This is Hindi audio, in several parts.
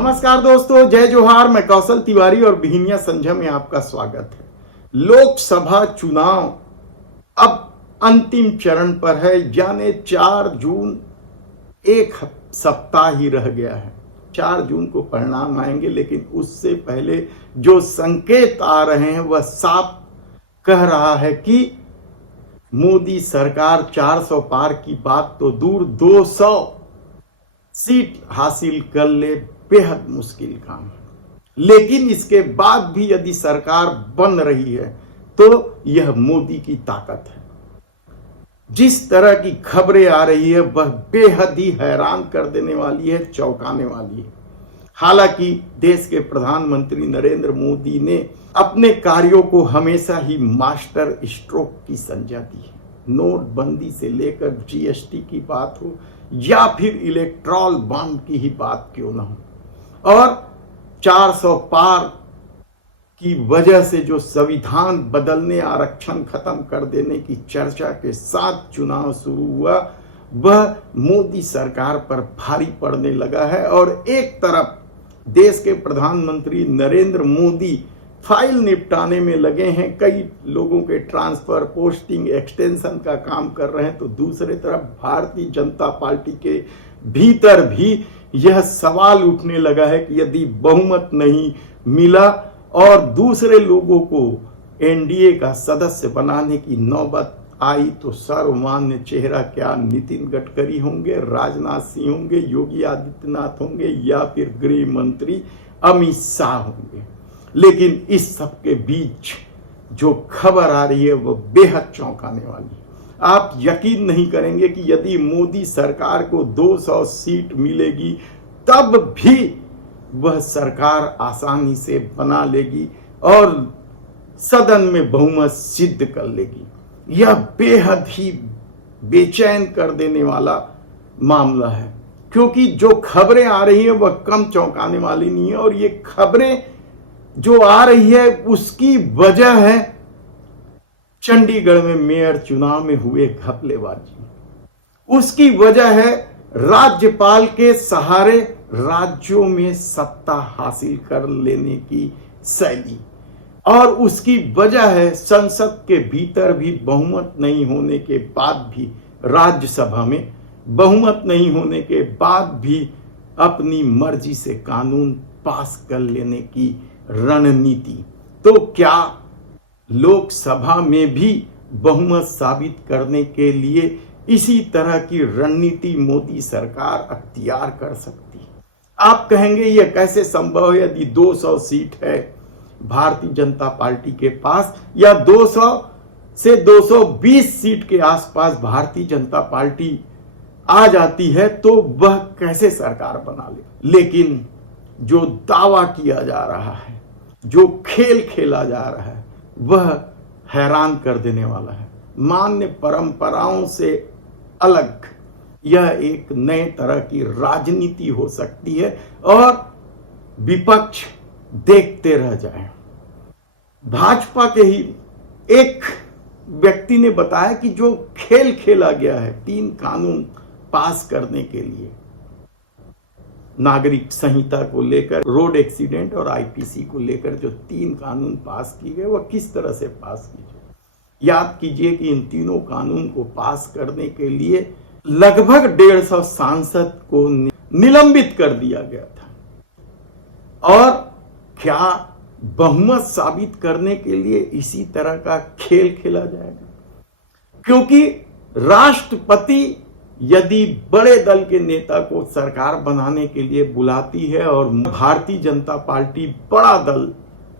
नमस्कार दोस्तों, जय जोहार। मैं कौशल तिवारी और बिहिनिया संझा में आपका स्वागत है। लोकसभा चुनाव अब अंतिम चरण पर है, यानी 4 जून एक सप्ताह ही रह गया है। 4 जून को परिणाम आएंगे, लेकिन उससे पहले जो संकेत आ रहे हैं वह साफ कह रहा है कि मोदी सरकार 400 पार की बात तो दूर, 200 सीट हासिल कर ले बेहद मुश्किल काम है। लेकिन इसके बाद भी यदि सरकार बन रही है तो यह मोदी की ताकत है। जिस तरह की खबरें आ रही है वह बेहद ही हैरान कर देने वाली है, चौंकाने वाली है। हालांकि देश के प्रधानमंत्री नरेंद्र मोदी ने अपने कार्यों को हमेशा ही मास्टर स्ट्रोक की संज्ञा दी है। नोटबंदी से लेकर जीएसटी की बात हो या फिर इलेक्ट्रॉल बॉन्ड की ही बात क्यों ना हो, और 400 पार की वजह से जो संविधान बदलने, आरक्षण खत्म कर देने की चर्चा के साथ चुनाव शुरू हुआ, वह मोदी सरकार पर भारी पड़ने लगा है। और एक तरफ देश के प्रधानमंत्री नरेंद्र मोदी फाइल निपटाने में लगे हैं, कई लोगों के ट्रांसफर, पोस्टिंग, एक्सटेंशन का काम कर रहे हैं, तो दूसरे तरफ भारतीय जनता पार्टी के भीतर भी यह सवाल उठने लगा है कि यदि बहुमत नहीं मिला और दूसरे लोगों को एनडीए का सदस्य बनाने की नौबत आई तो सर्वमान्य चेहरा क्या नितिन गडकरी होंगे, राजनाथ सिंह होंगे, योगी आदित्यनाथ होंगे या फिर गृह मंत्री अमित शाह होंगे। लेकिन इस सब के बीच जो खबर आ रही है वह बेहद चौंकाने वाली है। आप यकीन नहीं करेंगे कि यदि मोदी सरकार को 200 सीट मिलेगी तब भी वह सरकार आसानी से बना लेगी और सदन में बहुमत सिद्ध कर लेगी। यह बेहद ही बेचैन कर देने वाला मामला है, क्योंकि जो खबरें आ रही है वह कम चौंकाने वाली नहीं है। और ये खबरें जो आ रही है उसकी वजह है चंडीगढ़ में मेयर चुनाव में हुए घपलेबाजी, उसकी वजह है राज्यपाल के सहारे राज्यों में सत्ता हासिल कर लेने की शैली, और उसकी वजह है संसद के भीतर भी बहुमत नहीं होने के बाद भी, राज्यसभा में बहुमत नहीं होने के बाद भी अपनी मर्जी से कानून पास कर लेने की रणनीति। तो क्या लोकसभा में भी बहुमत साबित करने के लिए इसी तरह की रणनीति मोदी सरकार अख्तियार कर सकती है? आप कहेंगे यह कैसे संभव है यदि 200 सीट है भारतीय जनता पार्टी के पास, या 200 से 220 सीट के आसपास भारतीय जनता पार्टी आ जाती है तो वह कैसे सरकार बना ले? लेकिन जो दावा किया जा रहा है, जो खेल खेला जा रहा है, वह हैरान कर देने वाला है। मान्य परंपराओं से अलग यह एक नए तरह की राजनीति हो सकती है और विपक्ष देखते रह जाए। भाजपा के ही एक व्यक्ति ने बताया कि जो खेल खेला गया है 3 कानून पास करने के लिए, नागरिक संहिता को लेकर, रोड एक्सीडेंट और आईपीसी को लेकर जो 3 कानून पास किए गए वह किस तरह से पास किए गए। याद कीजिए कि इन तीनों कानून को पास करने के लिए लगभग 150 सांसद को निलंबित कर दिया गया था। और क्या बहुमत साबित करने के लिए इसी तरह का खेल खेला जाएगा? क्योंकि राष्ट्रपति यदि बड़े दल के नेता को सरकार बनाने के लिए बुलाती है और भारतीय जनता पार्टी बड़ा दल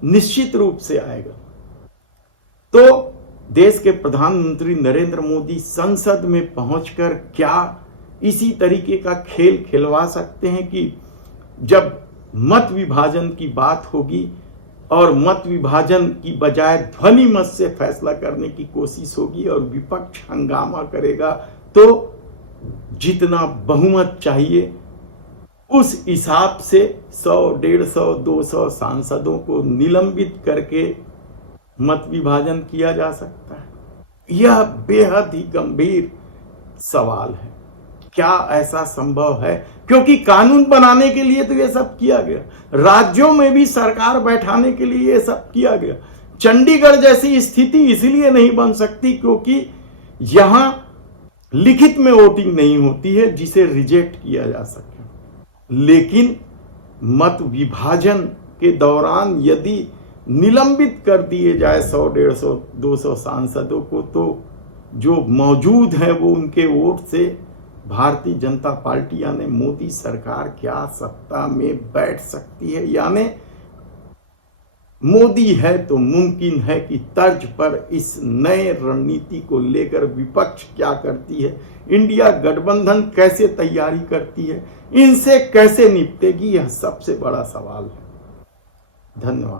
निश्चित रूप से आएगा, तो देश के प्रधानमंत्री नरेंद्र मोदी संसद में पहुंचकर क्या इसी तरीके का खेल खिलवा सकते हैं कि जब मत विभाजन की बात होगी और मत विभाजन की बजाय ध्वनि मत से फैसला करने की कोशिश होगी और विपक्ष हंगामा करेगा, तो जितना बहुमत चाहिए उस हिसाब से 100, 150, 200 सांसदों को निलंबित करके मत विभाजन किया जा सकता है। यह बेहद ही गंभीर सवाल है। क्या ऐसा संभव है? क्योंकि कानून बनाने के लिए तो ये सब किया गया, राज्यों में भी सरकार बैठाने के लिए ये सब किया गया। चंडीगढ़ जैसी स्थिति इसलिए नहीं बन सकती क्योंकि यहां लिखित में वोटिंग नहीं होती है जिसे रिजेक्ट किया जा सके। लेकिन मत विभाजन के दौरान यदि निलंबित कर दिए जाए 100, 150, 200 सांसदों को, तो जो मौजूद हैं वो उनके वोट से भारतीय जनता पार्टी यानी मोदी सरकार क्या सत्ता में बैठ सकती है? यानी मोदी है तो मुमकिन है कि तर्ज पर इस नए रणनीति को लेकर विपक्ष क्या करती है, इंडिया गठबंधन कैसे तैयारी करती है, इनसे कैसे निपटेगी, यह सबसे बड़ा सवाल है। धन्यवाद।